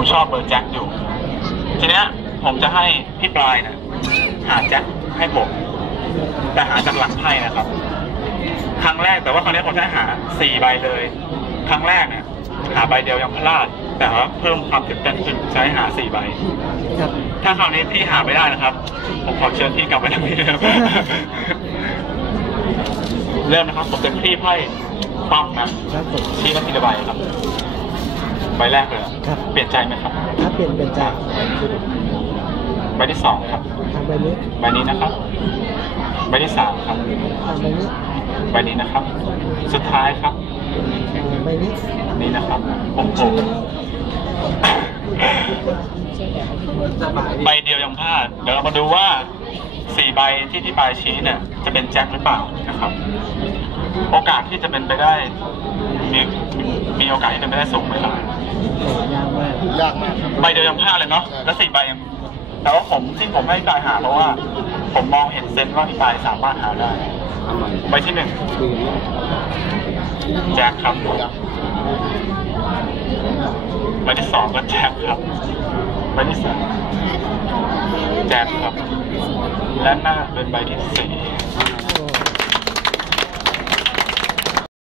มูชอบเบอร์แจ็คอยู่ ทีเนี้ยผมจะให้พี่ปลายนะหาแจ็คให้ผม แต่หาจากหลังไพ่นะครับ ครั้งแรกแต่ว่าครั้งนี้ผมจะหาสี่ใบเลย ครั้งแรกเนี่ยหาใบเดียวยังพลาด แต่ว่าเพิ่มความตื่นเต้นขึ้นจะให้หาสี่ใบ ครับถ้าคราวนี้พี่หาไม่ได้นะครับ ผมขอเชิญพี่กลับไปทางนี้นะครับ เริ่มนะครับผมจะคลี่ไพ่ปั้มนะครับผม ชี้มาทีละใบครับ ใบแรกเลยครับ เปลี่ยนใจไหมครับถ้าเปลี่ยนเป็นจากใบที่สองครับทางใบนี้ใบนี้นะครับใบที่สามครับทางใบนี้ใบนี้นะครับ สุดท้ายครับทางใบนี้นี่นะครับโอ้โหใบเดียวยังพลาดเดี๋ยวเรามาดูว่าสี่ใบที่พี่ปลายชี้เนี่ยจะเป็นแจ็คหรือเปล่านะครับ โอกาสที่จะเป็นไปได้มีมี โอกาสที่เป็นไปได้สูงไหมครับยาวมากยากมากครับใบเดียวยังพลาดเลยเนาะแล้วสี่ใบยังแต่ว่าผมที่ผมให้พี่ปลายหาเพราะว่า ผมมองเห็นเซนส์ว่าพี่ปลายสามารถหาได้ใบที่หนึ่งแจ็คครับใบที่สองก็แจ็คครับใบที่สามแจ็คครับและหน้าเป็นใบที่สี่